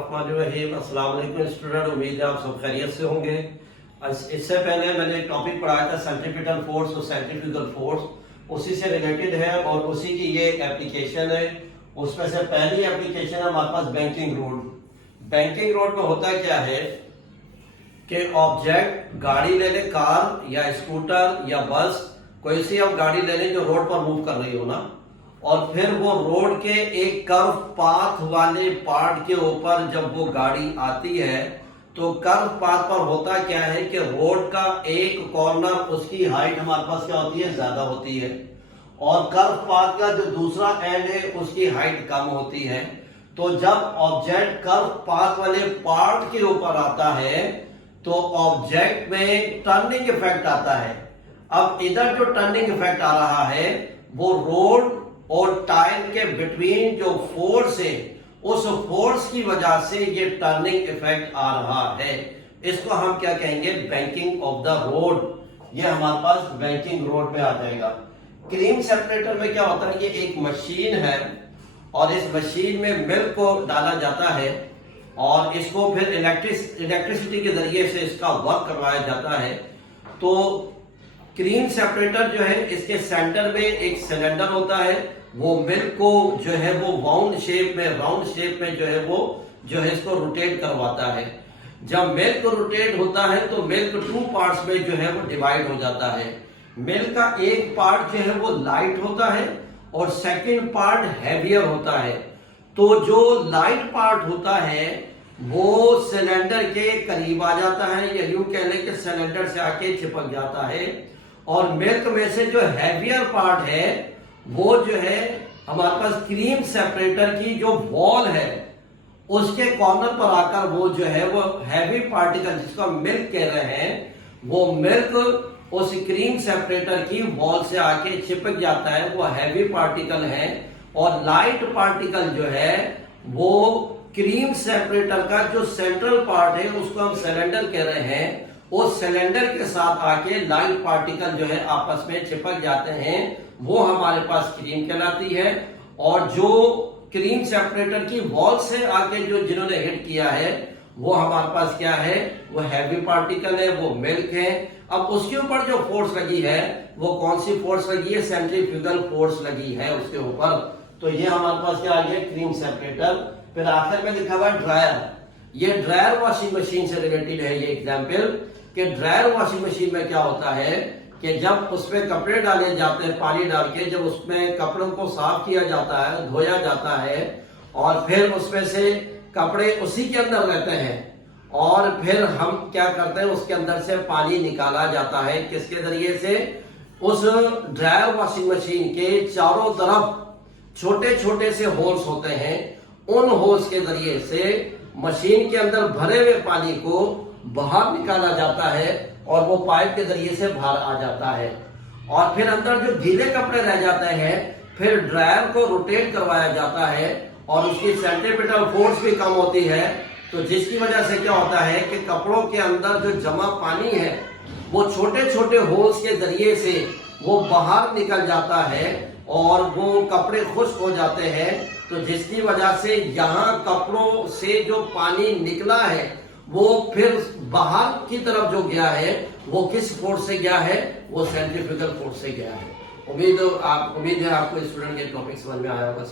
बिस्मिल्लाहिर्रहमानिर्रहीम। अस्सलाम वालेकुम स्टूडेंट, उम्मीद है आप सब खैरियत से होंगे। इससे पहले मैंने एक टॉपिक पढ़ाया था सेंट्रीपिटल फोर्स और सेंट्रीफ्यूगल फोर्स, उसी से रिलेटेड है और उसी की ये एप्लीकेशन है। उसमें से पहली एप्लीकेशन है हमारे पास बैंकिंग रोड। बैंकिंग रोड में होता क्या है कि ऑब्जेक्ट गाड़ी ले ले, कार या स्कूटर या बस, कोई सी आप गाड़ी ले लें जो रोड पर मूव कर रही हो ना, और फिर वो रोड के एक कर्व पाथ वाले पार्ट के ऊपर जब वो गाड़ी आती है तो कर्व पाथ पर होता क्या है कि रोड का एक कॉर्नर, उसकी हाइट हमारे पास क्या होती है, ज्यादा होती है, और कर्व पाथ का जो दूसरा एंड है उसकी हाइट कम होती है। तो जब ऑब्जेक्ट कर्व पाथ वाले पार्ट के ऊपर आता है तो ऑब्जेक्ट में टर्निंग इफेक्ट आता है। अब इधर जो टर्निंग इफेक्ट आ रहा है वो रोड और टायर के बिटवीन जो फोर्स है, उस फोर्स की वजह से ये टर्निंग इफेक्ट आ रहा है। इसको हम क्या कहेंगे, बैंकिंग ऑफ द रोड। ये हमारे पास बैंकिंग रोड में आ जाएगा। क्रीम सेपरेटर में क्या होता है, ये एक मशीन है और इस मशीन में मिल्क को डाला जाता है और इसको फिर इलेक्ट्रिसिटी के जरिए से इसका वर्क करवाया जाता है। तो क्रीम सेपरेटर जो है, इसके सेंटर में एक सिलेंडर होता है, वो मिल्क को जो है वो राउंड शेप में जो है इसको रोटेट करवाता है। जब मिल्क रोटेट होता है तो मिल्क टू पार्ट्स में जो है वो डिवाइड हो जाता है। मिल्क का एक पार्ट जो है वो लाइट होता है और सेकंड पार्ट हैवियर होता है। तो जो लाइट पार्ट होता है वो सिलेंडर के करीब आ जाता है, या यूं कह लें कि सिलेंडर से आके चिपक जाता है, और मिल्क में से जो हैवियर पार्ट है वो जो है हमारे पास क्रीम सेपरेटर की जो वॉल है उसके कॉर्नर पर आकर वो जो है वो हैवी पार्टिकल, जिसको मिल्क कह रहे हैं, वो मिल्क उस क्रीम सेपरेटर की वॉल से आके चिपक जाता है। वो हैवी पार्टिकल है, और लाइट पार्टिकल जो है वो क्रीम सेपरेटर का जो सेंट्रल पार्ट है उसको हम सिलेंडर कह रहे हैं, उस सिलेंडर के साथ आके लाइट पार्टिकल जो है आपस में चिपक जाते हैं, वो हमारे पास क्रीम कहलाती है। और जो क्रीम सेपरेटर की वॉल से आके जो जिन्होंने हिट किया है वो हमारे पास क्या है, वो हैवी पार्टिकल है, वो मिल्क है। अब उसके ऊपर जो फोर्स लगी है वो कौन सी फोर्स लगी है, सेंट्रीफ्यूगल फोर्स लगी है उसके ऊपर। तो ये हमारे पास क्या आ गया, क्रीम सेपरेटर। फिर आखिर में लिखा हुआ ड्रायर। ये ड्रायर वॉशिंग मशीन से रिलेटेड है ये एग्जाम्पल, कि ड्रायर वॉशिंग मशीन में क्या होता है कि जब उसमें कपड़े डाले जाते हैं पानी डाल के, जब उसमें कपड़ों को साफ किया जाता है, धोया जाता है, और फिर उसमें से कपड़े उसी के अंदर रहते हैं, और फिर हम क्या करते हैं, उसके अंदर से पानी निकाला जाता है। किसके जरिए से, उस ड्रायर वॉशिंग मशीन के चारों तरफ छोटे छोटे से होल्स होते हैं, उन होल्स के जरिए से मशीन के अंदर भरे हुए पानी को बाहर निकाला जाता है और वो पाइप के जरिए से बाहर आ जाता है। और फिर अंदर जो गीले कपड़े रह जाते हैं फिर ड्रायर को रोटेट करवाया जाता है, और उसकी सेंट्रीपिटल फोर्स भी कम होती है। तो जिसकी वजह से क्या होता है कि कपड़ों के अंदर जो जमा पानी है वो छोटे छोटे होल्स के जरिए से वो बाहर निकल जाता है और वो कपड़े खुश्क हो जाते हैं। तो जिसकी वजह से यहाँ कपड़ों से जो पानी निकला है वो फिर बाहर की तरफ जो गया है वो किस फोर्स से गया है, वो सेंट्रीफ्यूगल फोर्स से गया है। उम्मीद है आपको स्टूडेंट के टॉपिक समझ में आया होगा।